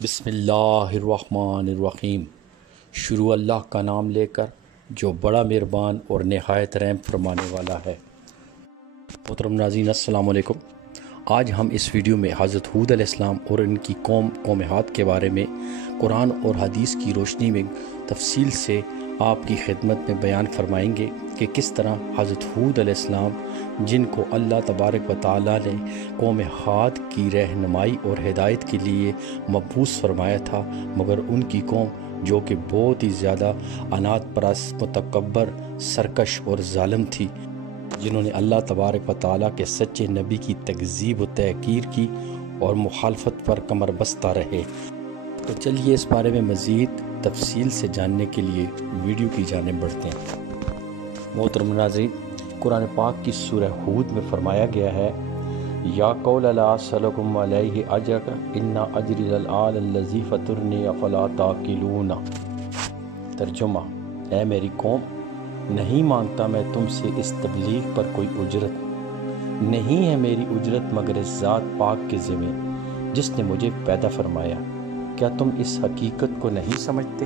بسم اللہ الرحمن الرحیم۔ شروع اللہ کا نام لے کر جو بڑا مہربان اور نہایت رحم فرمانے والا ہے۔ محترم ناظرین السلام علیکم۔ آج ہم اس ویڈیو میں حضرت ہود علیہ السلام اور ان کی قوم ہاد کے بارے میں قرآن اور حدیث کی روشنی میں تفصیل سے آپ کی خدمت میں بیان فرمائیں گے کہ کس طرح حضرت ہود علیہ السلام، جن کو اللہ تبارک و تعالیٰ نے قوم ہاد کی رہنمائی اور ہدایت کے لیے مبعوث فرمایا تھا، مگر ان کی قوم جو کہ بہت ہی زیادہ عناد پرست، متکبر، سرکش اور ظالم تھی، جنہوں نے اللہ تبارک و تعالیٰ کے سچے نبی کی تکذیب و تحقیر کی اور مخالفت پر کمر بستہ رہے۔ تو چلیے اس بارے میں مزید تفصیل سے جاننے کے لیے ویڈیو کی جانب بڑھتے ہیں۔ محترم ناظرین، قرآن پاک کی سورہ ہود میں فرمایا گیا ہے، یا قول لا اسألکم علیہ اجر ان اجری الا الذی فطرنی افلا تعقلون۔ ترجمہ: اے میری قوم، نہیں مانگتا میں تم سے اس تبلیغ پر کوئی اجرت، نہیں ہے میری اجرت مگر اس ذات پاک کے ذمہ جس نے مجھے پیدا فرمایا۔ کیا تم اس حقیقت کو نہیں سمجھتے؟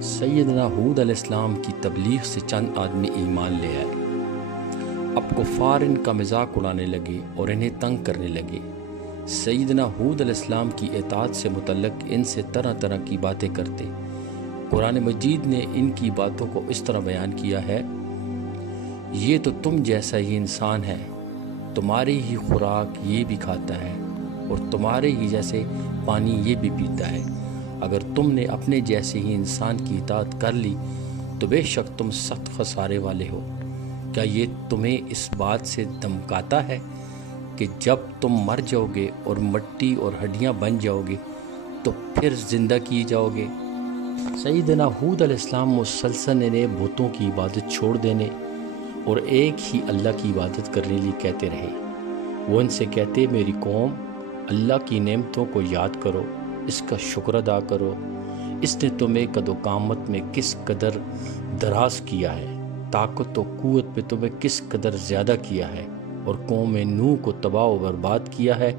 سیدنا ہود علیہ السلام کی تبلیغ سے چند آدمی ایمان لے آئے۔ اب کفار ان کا مذاق اڑانے لگے اور انہیں تنگ کرنے لگے۔ سیدنا ہود علیہ السلام کی اطاعت سے متعلق ان سے طرح طرح کی باتیں کرتے۔ قرآن مجید نے ان کی باتوں کو اس طرح بیان کیا ہے، یہ تو تم جیسا ہی انسان ہے، تمہاری ہی خوراک یہ بھی کھاتا ہے اور تمہارے ہی جیسے پانی یہ بھی پیتا ہے۔ اگر تم نے اپنے جیسے ہی انسان کی اطاعت کر لی تو بے شک تم سخت خسارے والے ہو۔ کیا یہ تمہیں اس بات سے دمکاتا ہے کہ جب تم مر جاؤ گے اور مٹی اور ہڈیاں بن جاؤ گے تو پھر زندہ کیے جاؤ گے؟ سیدنا ہود علیہ السلام مسلسل انہیں بتوں کی عبادت چھوڑ دینے اور ایک ہی اللہ کی عبادت کرنے لیے کہتے رہے۔ وہ ان سے کہتے، میری قوم، اللہ کی نعمتوں کو یاد کرو، اس کا شکر ادا کرو، اس نے تمہیں قد و قامت میں کس قدر دراز کیا ہے، طاقت و قوت میں تمہیں کس قدر زیادہ کیا ہے، اور قوم نوح کو تباہ و برباد کیا ہے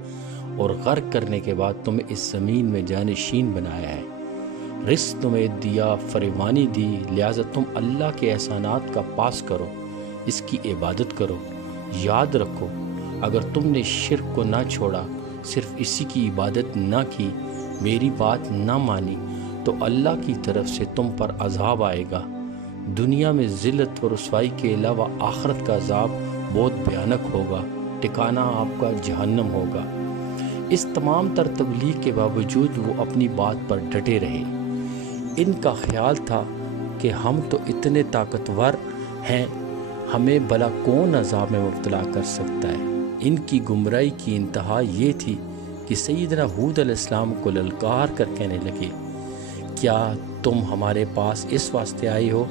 اور غرق کرنے کے بعد تمہیں اس زمین میں جانشین بنایا ہے، رزق تمہیں دیا، فراوانی دی، لہٰذا تم اللہ کے احسانات کا پاس کرو، اس کی عبادت کرو۔ یاد رکھو، اگر تم نے شرک کو نہ چھوڑا، صرف اسی کی عبادت نہ کی، میری بات نہ مانی، تو اللہ کی طرف سے تم پر عذاب آئے گا۔ دنیا میں ذلت و رسوائی کے علاوہ آخرت کا عذاب بہت بھیانک ہوگا، ٹھکانہ آپ کا جہنم ہوگا۔ اس تمام تر تبلیغ کے باوجود وہ اپنی بات پر ڈٹے رہے۔ ان کا خیال تھا کہ ہم تو اتنے طاقتور ہیں، ہمیں بھلا کون عذاب میں مبتلا کر سکتا ہے۔ ان کی گمراہی کی انتہا یہ تھی کہ سیدنا ہود علیہ السلام کو للکار کر کہنے لگے، کیا تم ہمارے پاس اس واسطے آئے ہو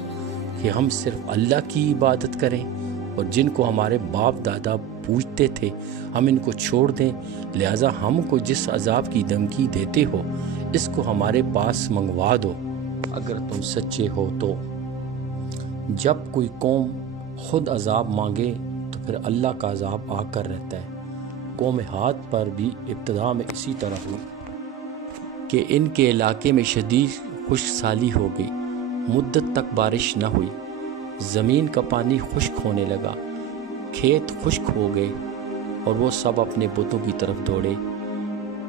کہ ہم صرف اللہ کی عبادت کریں اور جن کو ہمارے باپ دادا پوجتے تھے ہم ان کو چھوڑ دیں؟ لہٰذا ہم کو جس عذاب کی دھمکی دیتے ہو اس کو ہمارے پاس منگوا دو اگر تم سچے ہو تو۔ جب کوئی قوم خود عذاب مانگے تو پھر اللہ کا عذاب آ کر رہتا ہے۔ قوم ہاد پر بھی ابتدا میں اسی طرح ہوئی کہ ان کے علاقے میں شدید خشک سالی ہو گئی، مدت تک بارش نہ ہوئی، زمین کا پانی خشک ہونے لگا، کھیت خشک ہو گئے اور وہ سب اپنے بتوں کی طرف دوڑے،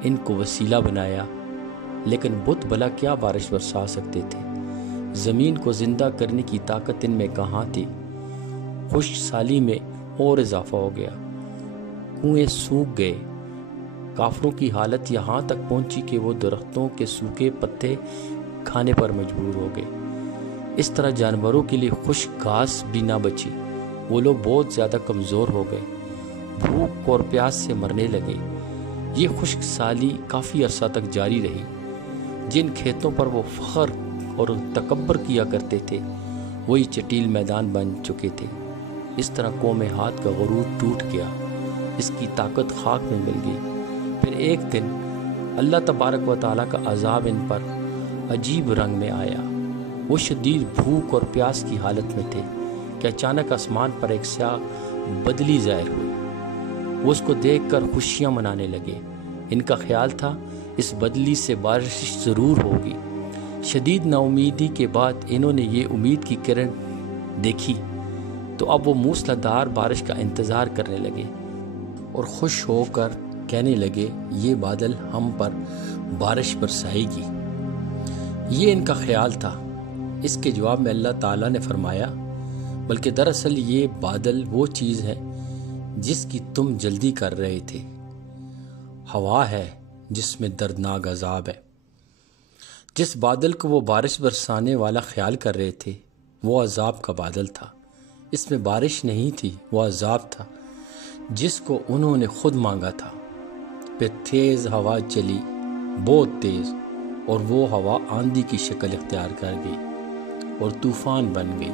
ان کو وسیلہ بنایا، لیکن بت بھلا کیا بارش برسا سکتے تھے؟ زمین کو زندہ کرنے کی طاقت ان میں کہاں تھی؟ خشک سالی میں اور اضافہ ہو گیا، کنویں سوکھ گئے۔ کافروں کی حالت یہاں تک پہنچی کہ وہ درختوں کے سوکھے پتے کھانے پر مجبور ہو گئے۔ اس طرح جانوروں کے لیے خشک گھاس بھی نہ بچی، وہ لوگ بہت زیادہ کمزور ہو گئے، بھوک اور پیاس سے مرنے لگے۔ یہ خشک سالی کافی عرصہ تک جاری رہی۔ جن کھیتوں پر وہ فخر اور تکبر کیا کرتے تھے وہی چٹیل میدان بن چکے تھے۔ اس طرح قوم ہاد کا غرور ٹوٹ گیا، اس کی طاقت خاک میں مل گئی۔ پھر ایک دن اللہ تبارک و تعالیٰ کا عذاب ان پر عجیب رنگ میں آیا۔ وہ شدید بھوک اور پیاس کی حالت میں تھے کہ اچانک آسمان پر ایک سیاہ بدلی ظاہر ہوئی۔ وہ اس کو دیکھ کر خوشیاں منانے لگے۔ ان کا خیال تھا اس بدلی سے بارش ضرور ہوگی۔ شدید ناامیدی کے بعد انہوں نے یہ امید کی کرن دیکھی تو اب وہ موسلادھار بارش کا انتظار کرنے لگے اور خوش ہو کر کہنے لگے یہ بادل ہم پر بارش برسائے گی۔ یہ ان کا خیال تھا۔ اس کے جواب میں اللہ تعالیٰ نے فرمایا بلکہ دراصل یہ بادل وہ چیز ہے جس کی تم جلدی کر رہے تھے، ہوا ہے جس میں دردناک عذاب ہے۔ جس بادل کو وہ بارش برسانے والا خیال کر رہے تھے وہ عذاب کا بادل تھا۔ اس میں بارش نہیں تھی، وہ عذاب تھا جس کو انہوں نے خود مانگا تھا۔ پھر تیز ہوا چلی، بہت تیز، اور وہ ہوا آندھی کی شکل اختیار کر گئی اور طوفان بن گئی۔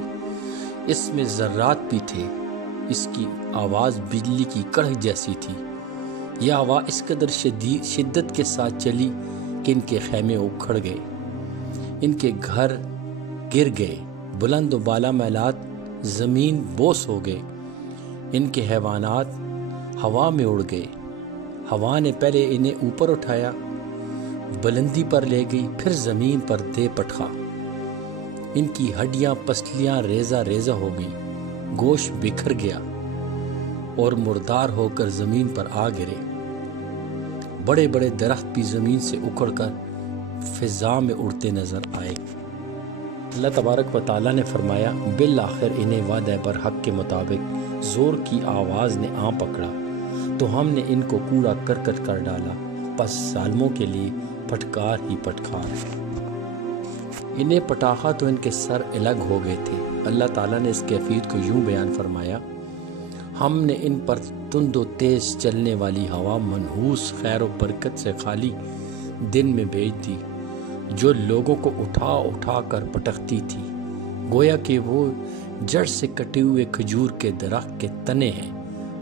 اس میں ذرات بھی تھے، اس کی آواز بجلی کی کڑک جیسی تھی۔ یہ ہوا اس قدر شدت کے ساتھ چلی کہ ان کے خیمے اکھڑ گئے، ان کے گھر گر گئے، بلند و بالا محلات زمین بوس ہو گئے، ان کے حیوانات ہوا میں اڑ گئے۔ ہوا نے پہلے انہیں اوپر اٹھایا، بلندی پر لے گئی، پھر زمین پر دے پٹخا۔ ان کی ہڈیاں پسلیاں ریزہ ریزہ ہو گئیں، گوشت بکھر گیا اور مردار ہو کر زمین پر آ گرے۔ بڑے بڑے درخت بھی زمین سے اکھڑ کر فضا میں اڑتے نظر آئے۔ اللہ تبارک و تعالیٰ نے فرمایا بالآخر انہیں وعدہ برحق کے مطابق زور کی آواز نے آ پکڑا تو ہم نے ان کو کوڑا کرکٹ کر ڈالا، پس ظالموں کے لیے پھٹکار ہی پھٹکار ہے۔ انہیں پٹاخا تو ان کے سر الگ ہو گئے تھے۔ اللہ تعالیٰ نے اس کیفیت کو یوں بیان فرمایا ہم نے ان پر تند و تیز چلنے والی ہوا منحوس خیر و برکت سے خالی دن میں بھیج دی جو لوگوں کو اٹھا اٹھا کر پٹکتی تھی، گویا کہ وہ جڑ سے کٹے ہوئے کھجور کے درخت کے تنے ہیں۔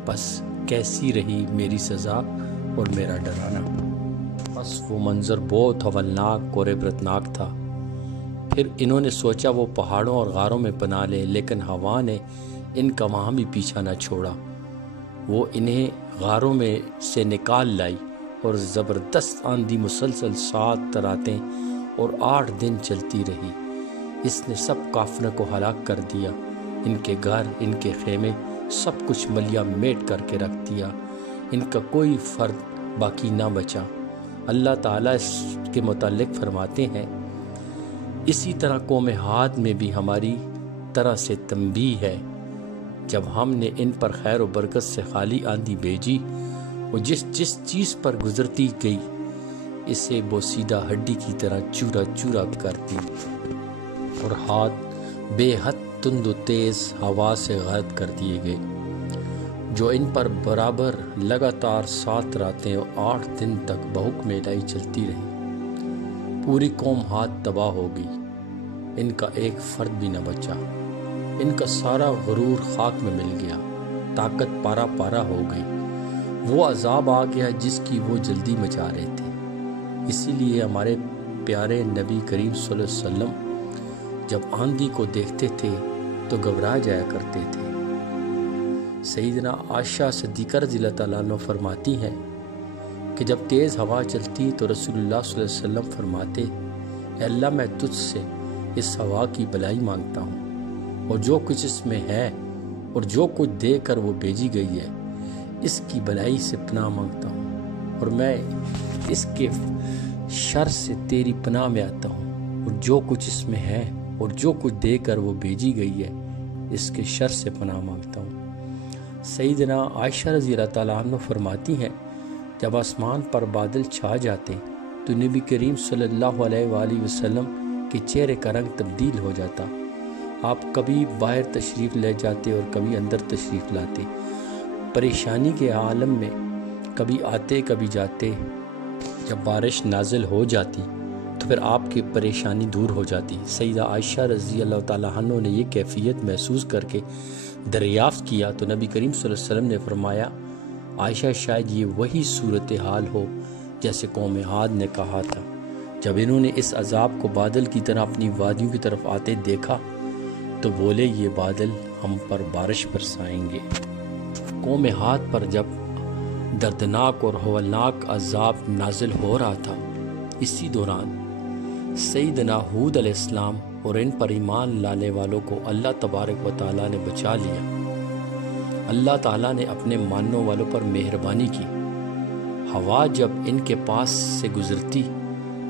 بس کیسی رہی میری سزا اور میرا ڈرانا۔ بس وہ منظر بہت ہولناک اور عبرتناک تھا۔ پھر انہوں نے سوچا وہ پہاڑوں اور غاروں میں پناہ لے، لیکن ہوا نے ان کا وہاں بھی پیچھا نہ چھوڑا۔ وہ انہیں غاروں میں سے نکال لائی اور زبردست آندھی مسلسل 7 راتیں اور 8 دن چلتی رہی۔ اس نے سب کافروں کو ہلاک کر دیا، ان کے گھر، ان کے خیمے، سب کچھ ملیا میٹ کر کے رکھ دیا، ان کا کوئی فرد باقی نہ بچا۔ اللہ تعالیٰ اس کے متعلق فرماتے ہیں اسی طرح قوم عاد میں بھی ہماری طرح سے تنبیہ ہے، جب ہم نے ان پر خیر و برکت سے خالی آندھی بھیجی، وہ جس چیز پر گزرتی گئی اسے بوسیدہ ہڈی کی طرح چورا چورا کرتی اور ہاتھ بے حد تند و تیز ہوا سے غرق کر دیے گئے، جو ان پر برابر لگاتار 7 راتیں اور 8 دن تک بحکم الہی چلتی رہی۔ پوری قوم ہاتھ تباہ ہو گئی، ان کا ایک فرد بھی نہ بچا۔ ان کا سارا غرور خاک میں مل گیا، طاقت پارا پارا ہو گئی، وہ عذاب آ گیا جس کی وہ جلدی مچا رہے تھے۔ اسی لیے ہمارے پیارے نبی کریم صلی اللہ علیہ وسلم جب آندھی کو دیکھتے تھے تو گھبرا جایا کرتے تھے۔ سیدنا عائشہ صدیقہ رضی اللہ تعالیٰ عنہ فرماتی ہیں کہ جب تیز ہوا چلتی تو رسول اللہ صلی اللہ علیہ وسلم فرماتے اے اللہ میں تجھ سے اس ہوا کی بھلائی مانگتا ہوں اور جو کچھ اس میں ہے اور جو کچھ دے کر وہ بھیجی گئی ہے اس کی بھلائی سے پناہ مانگتا ہوں، اور میں اس کے شر سے تیری پناہ میں آتا ہوں، اور جو کچھ اس میں ہے اور جو کچھ دے کر وہ بھیجی گئی ہے اس کے شر سے پناہ مانگتا ہوں۔ سیدنا عائشہ رضی اللہ تعالیٰ عنہ فرماتی ہیں جب آسمان پر بادل چھا جاتے تو نبی کریم صلی اللہ علیہ وآلہ وسلم کے چہرے کا رنگ تبدیل ہو جاتا۔ آپ کبھی باہر تشریف لے جاتے اور کبھی اندر تشریف لاتے، پریشانی کے عالم میں کبھی آتے کبھی جاتے۔ جب بارش نازل ہو جاتی تو پھر آپ کی پریشانی دور ہو جاتی۔ سیدہ عائشہ رضی اللہ تعالیٰ عنہ نے یہ کیفیت محسوس کر کے دریافت کیا تو نبی کریم صلی اللہ علیہ وسلم نے فرمایا عائشہ شاید یہ وہی صورتحال ہو جیسے قوم عاد نے کہا تھا۔ جب انہوں نے اس عذاب کو بادل کی طرح اپنی وادیوں کی طرف آتے دیکھا تو بولے یہ بادل ہم پر بارش برسائیں گے۔ قوم عاد پر جب دردناک اور ہولناک عذاب نازل ہو رہا تھا، اسی دوران سیدنا ہود علیہ السلام اور ان پر ایمان لانے والوں کو اللہ تبارک و تعالیٰ نے بچا لیا۔ اللہ تعالیٰ نے اپنے ماننے والوں پر مہربانی کی۔ ہوا جب ان کے پاس سے گزرتی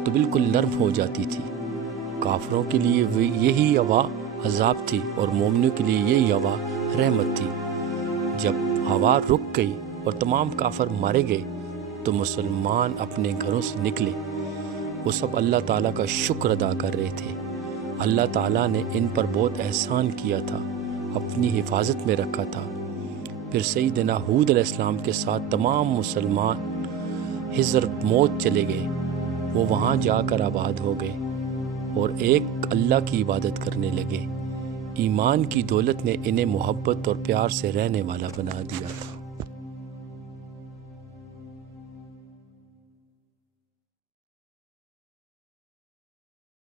تو بالکل نرم ہو جاتی تھی۔ کافروں کے لیے یہی ہوا عذاب تھی اور مومنوں کے لیے یہی ہوا رحمت تھی۔ جب ہوا رک گئی اور تمام کافر مارے گئے تو مسلمان اپنے گھروں سے نکلے۔ وہ سب اللہ تعالیٰ کا شکر ادا کر رہے تھے۔ اللہ تعالیٰ نے ان پر بہت احسان کیا تھا، اپنی حفاظت میں رکھا تھا۔ پھر سیدنا ہود علیہ السلام کے ساتھ تمام مسلمان حضرت موت چلے گئے۔ وہ وہاں جا کر آباد ہو گئے اور ایک اللہ کی عبادت کرنے لگے۔ ایمان کی دولت نے انہیں محبت اور پیار سے رہنے والا بنا دیا تھا۔